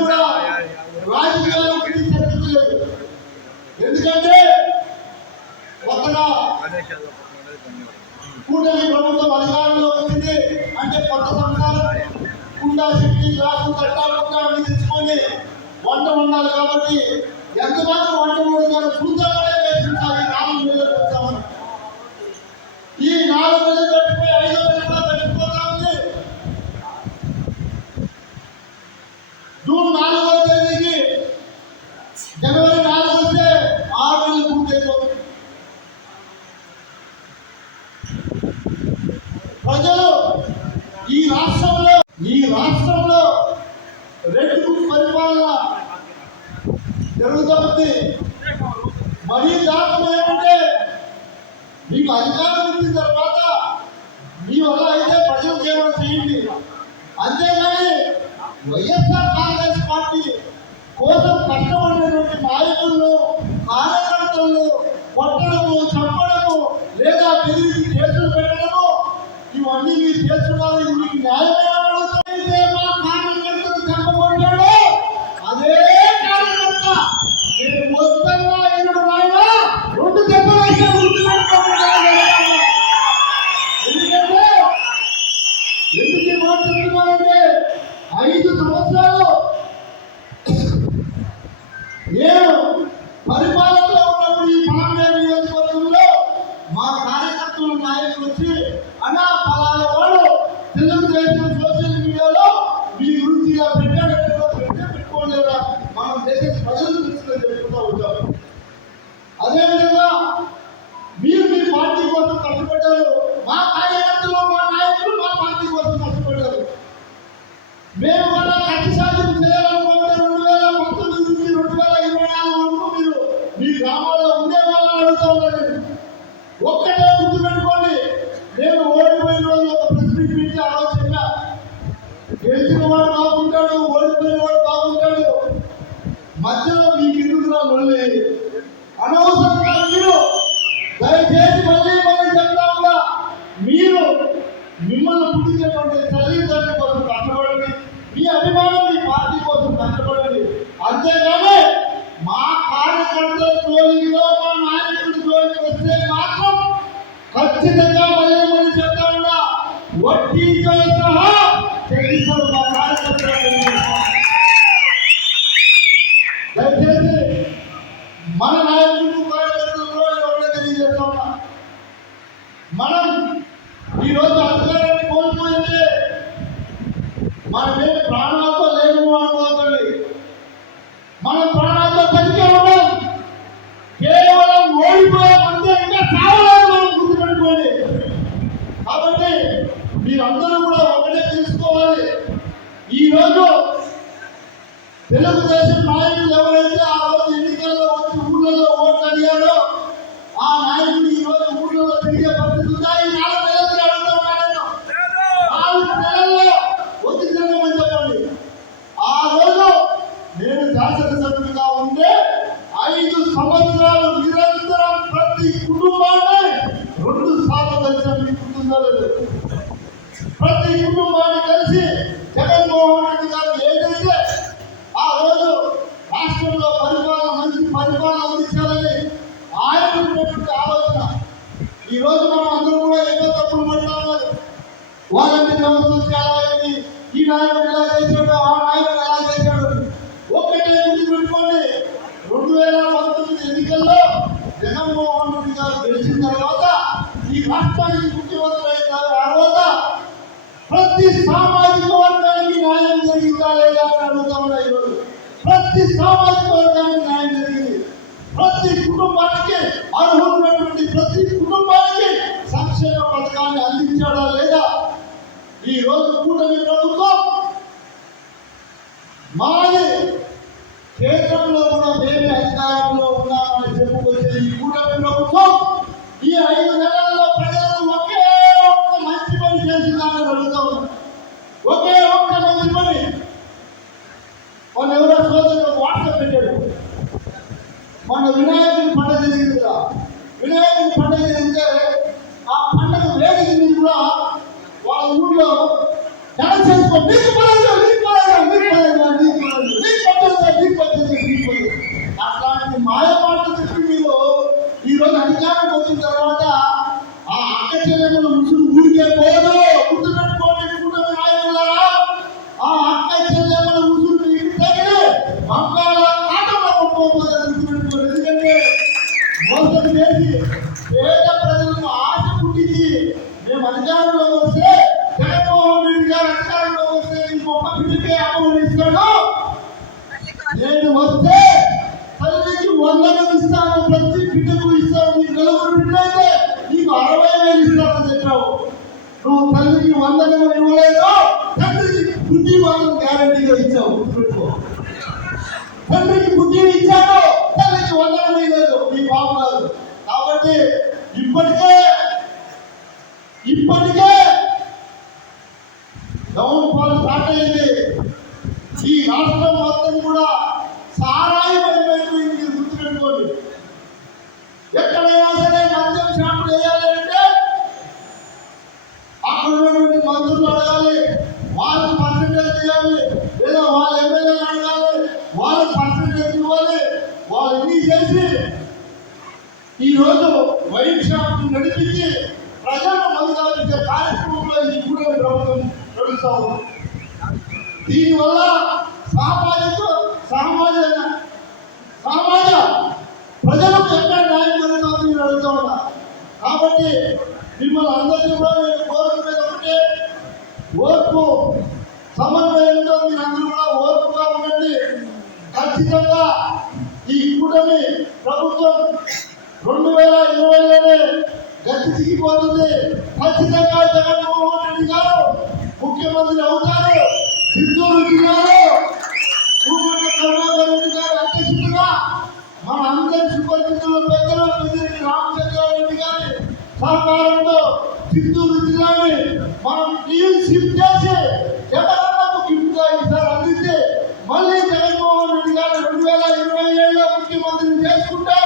కూడా రాజకీయాలు చర్చించలేదు ఎందుకంటే కొత్తగా కూటమి ప్రభుత్వం అధికారంలో వచ్చింది అంటే కొత్త సంస్థలు కుండా శక్తి గ్లాసు కట్టాలకుండా అన్ని తెచ్చుకొని వంట ఉండాలి కాబట్టి ఎంతమంది వంట ఉండాలి చూద్దామనే వేసుకుంటారు ఈ నాలుగు నెలలు ఈ నాలుగు నెలలు గడిచిపోయి ఐదో నెలలు కూడా గడిచిపోతా ఉంది జూన్ నాలుగో తేదీకి జనవరి నాలుగు వస్తే ఆరు నెలలు పూర్తయిపోతుంది ప్రజలు ఈ రాష్ట్రంలో ఈ రాష్ట్రంలో రెడ్ బుక్ పరిపాలన ఉంది. మరీ దారుణం ఏమంటే మీకు అధికారం ఇచ్చిన తర్వాత మీ వల్ల అయితే ప్రజలకు ఏమైనా చేయండి. అంతేగాని వైఎస్ఆర్ కాంగ్రెస్ పార్టీ కోసం కష్టపడినటువంటి నాయకులను కార్యకర్తలను కొట్టడము చంపడము లేదా బెదిరించి కేసులు పెట్టడము ఇవన్నీ మీరు చేస్తున్నారు ఇది మీకు న్యాయం కార్యకర్తలు వచ్చి అన్నా పలానా వాడు తెలుగుదేశం సోషల్ మీడియాలో మీ గురించి ఇలా పెట్టాడు పెట్టే పెట్టుకోలేరా? మనం దేశ ప్రజలు తెలుసుకొని ఎందుకు అనవసరంగా మీరు దయచేసి మళ్ళీ మళ్ళీ చెప్తా ఉన్నా మీరు మిమ్మల్ని పుట్టించేటువంటి తల్లిదండ్రుల కోసం కష్టపడండి మీ అభిమానం మీ పార్టీ కోసం కష్టపడండి. అంతేగాని మా కార్యకర్తల జోలిలో మా నాయకుడి జోలికి వస్తే మాత్రం ఖచ్చితంగా మళ్ళీ మళ్ళీ చెప్తా ఉన్నా వడ్డీతో సహా చెల్లిస్తారు మా కార్యకర్తలు దయచేసి మన నాయకుడు కార్యకర్తలు ఎవరో తెలియజేస్తా ఉన్నా మనం ఈరోజు అధికారాన్ని కోల్పోయితే మనమే ప్రాణాలతో లేము అనుకోకండి మనం ప్రాణాలతో బతికే ఉన్నాం. కేవలం ఓడిపోయాం అంతే ఇంకా చావలేదు మనం గుర్తుపెట్టుకోండి. కాబట్టి మీరందరూ కూడా ఒకటే తెలుసుకోవాలి ఈరోజు తెలుగుదేశం నాయకులు ఎవరైతే ఆ రోజు ఎన్నికల్లో వచ్చి ఊళ్ళలో ఓట్లు అడిగారో ఆ నాయకుడు ఈ రోజు ఊళ్ళలో తిరిగే పరిస్థితి ఉందా ఈ నాలుగు నెలలు అడుగుతా ఉన్నాను నాలుగు నెలల్లో వచ్చి తిరగమని చెప్పండి ఆ రోజు నేను శాసనసభ్యుడిగా ఉంటే ఐదు సంవత్సరాలు నిరంతరం ప్రతి కుటుంబాన్ని రెండు సార్లు కలిసిన మీకు గుర్తుందో లేదు ప్రతి కుటుంబాన్ని కలిసి జగన్మోహన్ రెడ్డి గారు ఏదైతే ఆ రోజు రాష్ట్రంలో పరిపాలన మంచి పరిపాలన అందించాలని ఆయన ఉన్నటువంటి ఆలోచన ఈ రోజు మనం అందరం కూడా ఏదో తప్పులు పడతా ఉన్నారు వాళ్ళంటి వ్యవస్థలు చాలా ఈ నాయకుడు ఇలా చేశాడు ఆ నాయకుడు ఎలా చేశాడు ఒక్కటే గుర్తు పెట్టుకోండి రెండు వేల పంతొమ్మిది ఎన్నికల్లో జగన్మోహన్ రెడ్డి గారు గెలిచిన తర్వాత ఈ రాష్ట్రానికి ముఖ్యమంత్రి అయిన తర్వాత ప్రతి సామాజిక వర్గానికి న్యాయం జరిగిందా లేదా అని అడుగుతా ఉన్నా ఈరోజు ప్రతి సామాజిక వర్గానికి న్యాయం జరిగింది. ప్రతి కుటుంబానికి అర్హులైనటువంటి ప్రతి కుటుంబానికి సంక్షేమ పథకాన్ని అందించాడా లేదా? ఈ రోజు కూటమి ప్రభుత్వం మాది కేంద్రంలో వినాయకుని పంట జరిగింది కదా. వినాయకుని పంట జరిగితే ఆ పంటకు వేదిక కూడా వాళ్ళ ఊళ్ళో డాన్స్ చేసుకో నీకు పడేదా నీకు పడేదా నీకు అట్లాంటి మాయ చెప్పి మీరు ఈరోజు అధికారంకి వచ్చిన తర్వాత ఆ అక్క చెల్లెమ్మలు ఇస్తాను ప్రతి బిడ్డకు ఇస్తాను నీకు నలుగురు బిడ్డలైతే నీకు అరవై వేలు ఇస్తానని చెప్పావు నువ్వు తల్లికి వందనం ఇవ్వలేదు తండ్రికి బుద్ధి మాత్రం గ్యారంటీగా ఇచ్చావు. గుర్తుపెట్టుకో తండ్రికి బుద్ధి ఇచ్చాడు తల్లికి వందనం మీద ఈ రోజు వైన్ షాప్ నడిపించి ప్రజలను మందు కార్యక్రమంలో ఈ కూడలి ప్రభుత్వం నడుస్తా ఉంది. దీనివల్ల సామాజిక సామాజ సమాజ ప్రజలకు ఎక్కడ న్యాయం జరుగుతుంది నేను అడుగుతా ఉన్నా. కాబట్టి మిమ్మల్ని అందరికీ కూడా నేను కోరుకునేది ఒకటే ఓర్పు సమన్వయంతో మీరందరూ కూడా ఓర్పుగా ఉండండి. ఖచ్చితంగా ఈ కూటమి ప్రభుత్వం రెండు వేల ఇరవైలోనే గతి దిగిపోతుంది ఖచ్చితంగా జగన్మోహన్ రెడ్డి గారు ముఖ్యమంత్రి అవుతారు. చిత్తూరు జిల్లాలో భూమన్న కరుణాకర్ రెడ్డి గారు అధ్యక్షుడుగా మన అందరి సుపరిచితుల పెద్దలు పెద్దిరెడ్డి రామచంద్రారెడ్డి గారి సహకారంతో చిత్తూరు జిల్లాని మనం టీవీ షిఫ్ట్ చేసి జగనన్నకు గిఫ్ట్గా ఈసారి అందించి మళ్ళీ జగన్మోహన్ రెడ్డి గారు రెండు వేల ఇరవై ఏడులో ముఖ్యమంత్రిని చేసుకుంటే